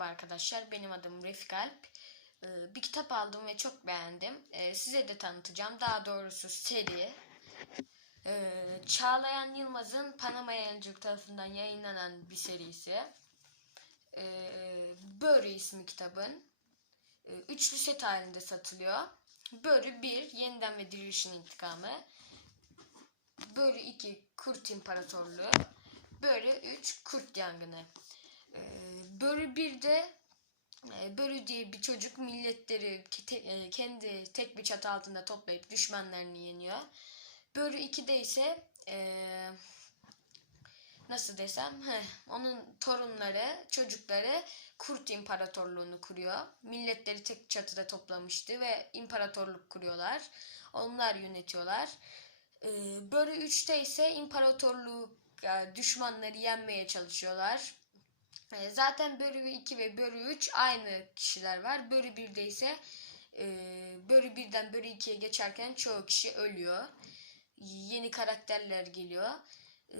Merhaba arkadaşlar, benim adım Refik Alp. Ee, Bir kitap aldım ve çok beğendim. Ee, Size de tanıtacağım. Daha doğrusu seri. Ee, Çağlayan Yılmaz'ın Panama Yayıncılık tarafından yayınlanan bir serisi. Börü ismi kitabın. Ee, Üçlü set halinde satılıyor. Börü 1, Yeniden ve Dirilişin İntikamı. Börü 2, Kurt İmparatorluğu. Börü 3, Kurt Yangını. Ee, Börü 1'de e, Börü diye bir çocuk milletleri e, kendi tek bir çatı altında toplayıp düşmanlarını yeniyor. Börü 2'de ise e, nasıl desem heh, onun torunları, çocukları Kurt İmparatorluğunu kuruyor. Milletleri tek çatıda toplamıştı ve imparatorluk kuruyorlar. Onlar yönetiyorlar. E, Börü 3'te ise imparatorluğu e, düşmanları yenmeye çalışıyorlar. E, Zaten Börü 2 ve Börü 3 aynı kişiler var. Börü 1'de ise e, Börü 1'den Börü 2'ye geçerken çoğu kişi ölüyor. Yeni karakterler geliyor. E,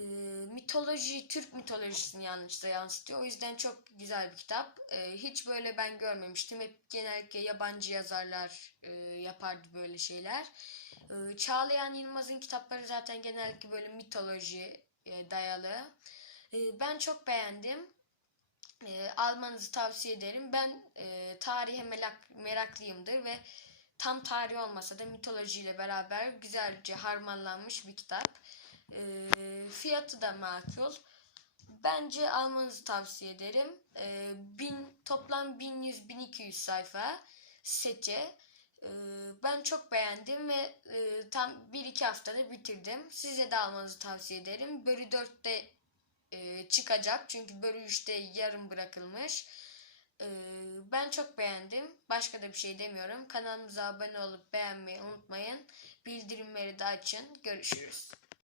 mitoloji, Türk mitolojisini yanlışla yansıtıyor. O yüzden çok güzel bir kitap. E, hiç böyle ben görmemiştim. Hep genellikle yabancı yazarlar e, yapardı böyle şeyler. Çağlayan Yılmaz'ın kitapları zaten genellikle böyle mitoloji e, dayalı. Ben çok beğendim e, almanızı tavsiye ederim. Ben e, tarihe merak, meraklıyımdır ve tam tarih olmasa da mitolojiyle beraber güzelce harmanlanmış bir kitap. E, fiyatı da makul. Bence almanızı tavsiye ederim. E, bin, toplam 1100-1200 sayfa seti. E, ben çok beğendim ve e, tam 1-2 haftada bitirdim. Size de almanızı tavsiye ederim. Bölü 4'te e, çıkacak. Çünkü bölü 3'te yarım bırakılmış. E, ben çok beğendim. Başka da bir şey demiyorum. Kanalımıza abone olup beğenmeyi unutmayın. Bildirimleri de açın. Görüşürüz.